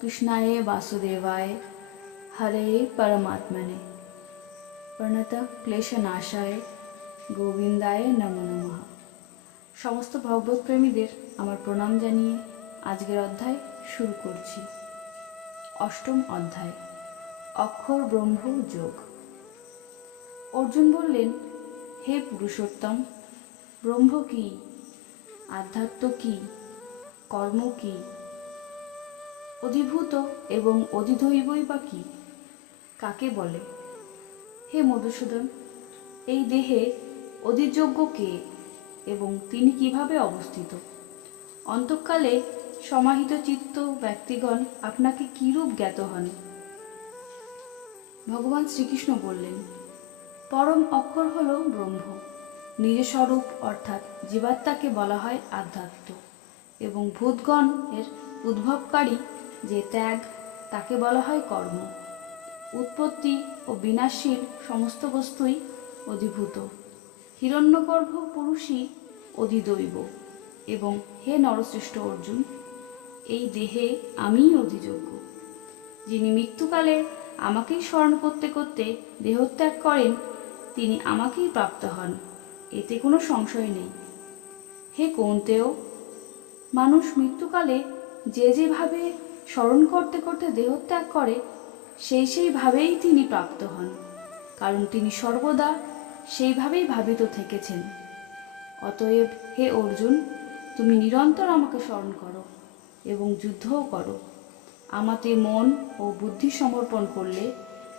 কৃষ্ণায় বাসুদেবায় হরে পরমাত্মনে প্রণত ক্লেশনাশায় গোবিন্দায় নমো নমঃ সমস্ত ভগবত প্রেমীদের আমার প্রণাম জানিয়ে আজকের অধ্যায় শুরু করছি অষ্টম অধ্যায় অক্ষর ব্রহ্ম যোগ অর্জুন বললেন হে পুরুষোত্তম ব্রহ্ম কি আধ্যাত্ম কি কর্ম কি অধিভূত এবং অধিদৈবই বা কি? কাকে বলে? হে মধুসূদন, এই দেহে অধিযোগ্য কে এবং তিনি কীভাবে অবস্থিত? অন্তকালে সমাহিত চিত্ত ব্যক্তিগণ আপনাকে কিরূপ জ্ঞাত হন? ভগবান শ্রীকৃষ্ণ বললেন, পরম অক্ষর হল ব্রহ্ম নিজ স্বরূপ অর্থাৎ জীবাত্মাকে বলা হয় আধ্যাত্ম এবং ভূতগণ এর উদ্ভবকারী যে ত্যাগ তাকে বলা হয় কর্ম। উৎপত্তি ও বিনাশশীল সমস্ত বস্তুই অধিভূত। হিরণ্যগর্ভ পুরুষই অধিদৈব এবং হে নরশ্রেষ্ঠ অর্জুন, এই দেহে আমিই অধিযোগ্য। যিনি মৃত্যুকালে আমাকেই স্মরণ করতে করতে দেহত্যাগ করেন, তিনি আমাকেই প্রাপ্ত হন, এতে কোনো সংশয় নেই। হে কৌন্তেয়, মানুষ মৃত্যুকালে যে যেভাবে স্মরণ করতে করতে দেহত্যাগ করে, সেই সেইভাবেই তিনি প্রাপ্ত হন। কারণ তিনি সর্বদা সেইভাবেই ভাবিত থেকেছেন। অতএব হে অর্জুন, তুমি নিরন্তর আমাকে স্মরণ করো এবং যুদ্ধও করো। আমাতে মন ও বুদ্ধি সমর্পণ করলে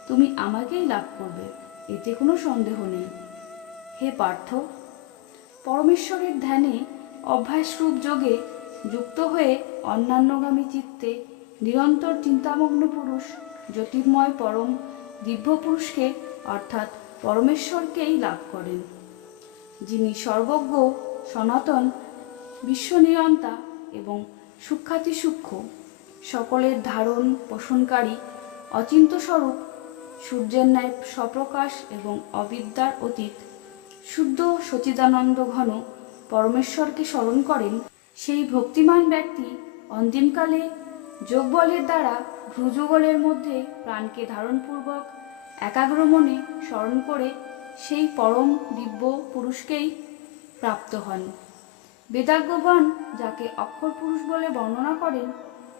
তুমি আমাকেই লাভ করবে, এতে কোনো সন্দেহ নেই। হে পার্থ, পরমেশ্বরের ধ্যানে অভ্যাসরূপ যোগে যুক্ত হয়ে অন্যান্যগামী চিত্তে নিরন্তর চিন্তামগ্ন পুরুষ, জ্যোতির্ময় পরম, দিব্য পুরুষকে, অর্থাৎ পরমেশ্বরকেই লাভ করেন। যিনি সর্বজ্ঞ, সনাতন বিশ্বনিয়ন্তা এবং সূক্ষাতি সূক্ষ্ম, সকলের ধারণ পোষণকারী, অচিন্ত স্বরূপ, সূর্যের ন্যায় স্বপ্রকাশ এবং অবিদ্যার অতীত, শুদ্ধ সচিদানন্দ ঘন পরমেশ্বরকে স্মরণ করেন, সেই ভক্তিমান ব্যক্তি অন্তিমকালে যোগবলের দ্বারা ভ্রুযুগলের মধ্যে প্রাণকে ধারণপূর্বক একাগ্র মনে স্মরণ করে সেই পরম দিব্য পুরুষকেই প্রাপ্ত হন। বেদাজ্ঞগণ যাকে অক্ষর পুরুষ বলে বর্ণনা করেন,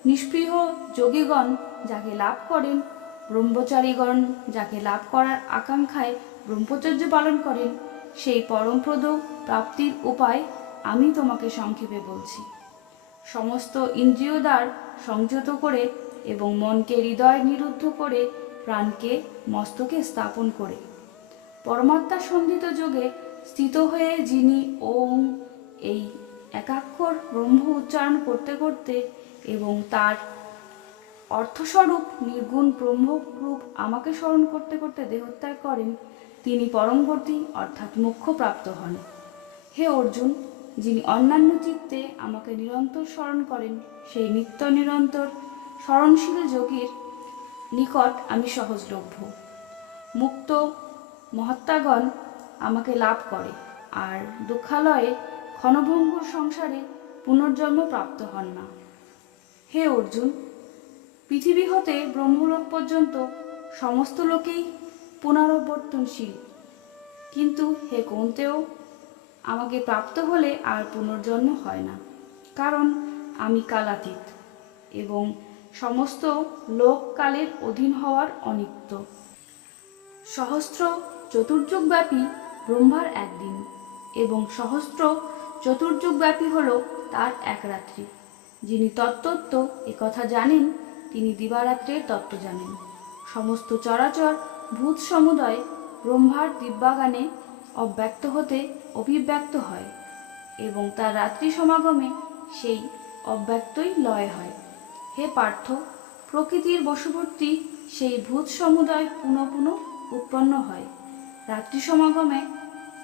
নিষ্পৃহ যোগীগণ যাকে লাভ করেন, ব্রহ্মচারীগণ যাকে লাভ করার আকাঙ্ক্ষায় ব্রহ্মচর্য পালন করেন, সেই পরমপ্রদ প্রাপ্তির উপায় আমি তোমাকে সংক্ষেপে বলছি। সমস্ত ইন্দ্রিয় দ্বার সংযত করে এবং মনকে হৃদয় নিরুদ্ধ করে প্রাণকে মস্তকে স্থাপন করে। পরমাত্মা সন্ধিত যোগে স্থিত হয়ে যিনি ওম, এই একাক্ষর ব্রহ্ম উচ্চারণ করতে করতে এবং তার অর্থস্বরূপ নির্গুণ ব্রহ্মরূপ আমাকে স্মরণ করতে করতে দেহত্যাগ করেন, তিনি পরমগতি অর্থাৎ মোক্ষ প্রাপ্ত হন। হে অর্জুন যিনি অন্যান্য চিত্তে আমাকে নিরন্তর স্মরণ করেন, সেই নিত্য নিরন্তর, স্মরণশীল যোগীর নিকট আমি সহজলভ্য। মুক্ত মহাত্মাগণ আমাকে লাভ করে আর দুঃখালয়ে ক্ষণভঙ্গুর সংসারে পুনর্জন্ম প্রাপ্ত হন না। হে অর্জুন, পৃথিবী হতে ব্রহ্মলোক পর্যন্ত সমস্ত লোকেই পুনরাবর্তনশীল। কিন্তু হে কৌন্তেও আমাকে প্রাপ্ত হলে আর পুনর্জন্ম হয় না। কারণ আমি কালাতীত এবং সমস্ত লোককালের অধীন হওয়ার অনিত্য। সহস্র চতুর্যুগব্যাপী ব্রহ্মার একদিন এবং সহস্র চতুর্যুগব্যাপী হল তার এক রাত্রি। যিনি তত্ত্বত্ব কথা জানেন, তিনি দিবারাত্রের তত্ত্ব জানেন। সমস্ত চরাচর ভূত সমুদয় ব্রহ্মার দিব্যাগানে অব্যক্ত হতে অভিব্যক্ত হয় এবং তার রাত্রি সমাগমে সেই অব্যক্তই লয় হয়। হে পার্থ, প্রকৃতির বশবর্তী সেই ভূত সমুদয় পুনঃ পুনঃ উৎপন্ন হয়। রাত্রি সমাগমে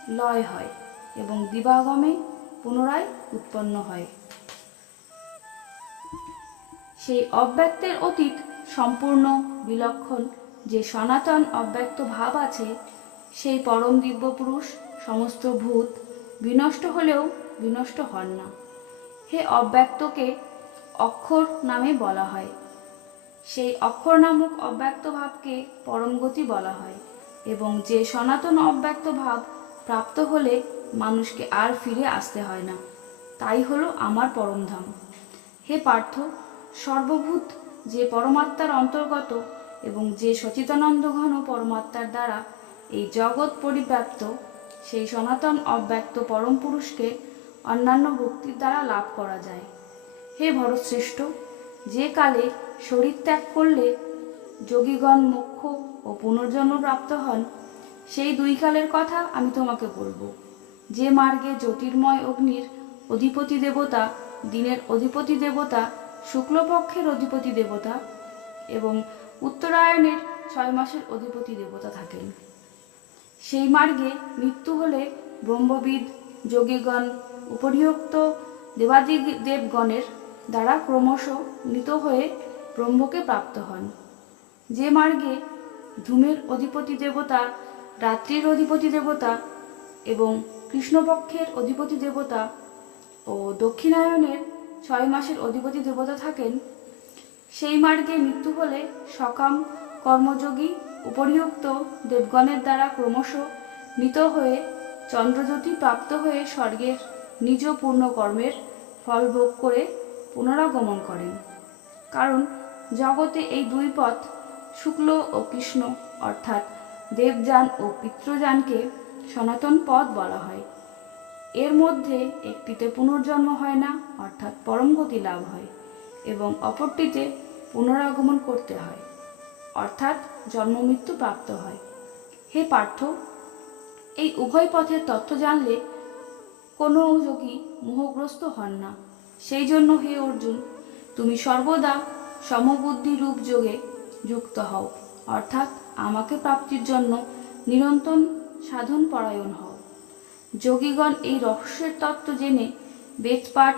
লয় হয় এবং দিবাগমে পুনরায় উৎপন্ন হয়। সেই অব্যক্তের অতীত সম্পূর্ণ বিলক্ষণ যে সনাতন অব্যক্ত ভাব আছে সেই পরম দিব্য পুরুষ সমস্ত ভূত বিনষ্ট হলেও বিনষ্ট হন না। হে অব্যক্তকে অক্ষর নামে বলা হয়। সেই অক্ষর নামক অব্যক্ত ভাবকে পরম গতি বলা হয় এবং যে সনাতন অব্যক্ত ভাব প্রাপ্ত হলে মানুষকে আর ফিরে আসতে হয় না। তাই হলো আমার পরমধাম হে পার্থ, সর্বভূত যে পরমাত্মার অন্তর্গত এবং যে সচিতানন্দ ঘন পরমাত্মার দ্বারা এই জগৎ পরিব্যাপ্ত, সেই সনাতন অব্যক্ত পরম পুরুষকে অন্যান্য ভক্তির দ্বারা লাভ করা যায়। হে ভরতশ্রেষ্ঠ, যে কালে শরীর ত্যাগ করলে যোগীগণ মোক্ষ ও পুনর্জন্ম প্রাপ্ত হন, সেই দুই কালের কথা আমি তোমাকে বলব। যে মার্গে জ্যোতির্ময় অগ্নির অধিপতি দেবতা, দিনের অধিপতি দেবতা, শুক্লপক্ষের অধিপতি দেবতা এবং উত্তরায়ণের ছয় মাসের অধিপতি দেবতা থাকেন। সেই মার্গে মৃত্যু হলে ব্রহ্মবিদ, যোগীগণ, উপরিউক্ত দেবাদি দেবগণের দ্বারা ক্রমশ মৃত হয়ে ব্রহ্মকে প্রাপ্ত হন। যে মার্গে ধূমের অধিপতি দেবতা, রাত্রির অধিপতি দেবতা এবং কৃষ্ণপক্ষের অধিপতি দেবতা ও দক্ষিণায়নের ছয় মাসের অধিপতি দেবতা থাকেন, সেই মার্গে মৃত্যু হলে সকাম কর্মযোগী উপরিউক্ত দেবগণের দ্বারা ক্রমশ মৃত হয়ে চন্দ্রজ্যোতি প্রাপ্ত হয়ে স্বর্গের নিজ পূর্ণ কর্মের ফল ভোগ করে পুনরাগমন করেন। কারণ জগতে এই দুই পথ, শুক্ল ও কৃষ্ণ, অর্থাৎ দেবযান ও পিতৃযানকে সনাতন পথ বলা হয়। এর মধ্যে একটিতে পুনর্জন্ম হয় না, অর্থাৎ পরমগতি লাভ হয় এবং অপরটিতে পুনরাগমন করতে হয়। অর্থাৎ জন্মমৃত্যু প্রাপ্ত হয়। হে পার্থ, এই উভয় পথের তথ্য জানলে কোনো যোগী মোহগ্রস্ত হন না। সেই জন্য হে অর্জুন, তুমি সর্বদা সমবুদ্ধি রূপ যোগে যুক্ত হও, অর্থাৎ আমাকে প্রাপ্তির জন্য নিরন্তর সাধন পরায়ণ হও। যোগীগণ এই রহস্যের তত্ত্ব জেনে বেদপাঠ,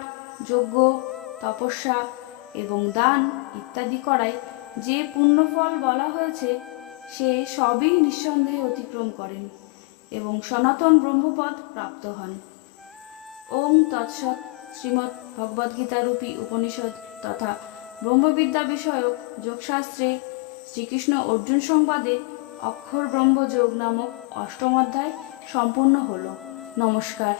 যজ্ঞ, তপস্যা এবং দান ইত্যাদি করায় যে পুণ্যফল বলা হয়েছে, সে সবই নিঃসন্দেহে অতিক্রম করেন এবং সনাতন ব্রহ্মপদ প্রাপ্ত হন। ওম তৎসৎ শ্রীমৎ ভগবদ্গীতারূপী উপনিষদ তথা ব্রহ্মবিদ্যা বিষয়ক যোগশাস্ত্রে শ্রীকৃষ্ণ অর্জুন সংবাদে অক্ষর ব্রহ্মযোগ নামক অষ্টম অধ্যায় সম্পূর্ণ হল। নমস্কার।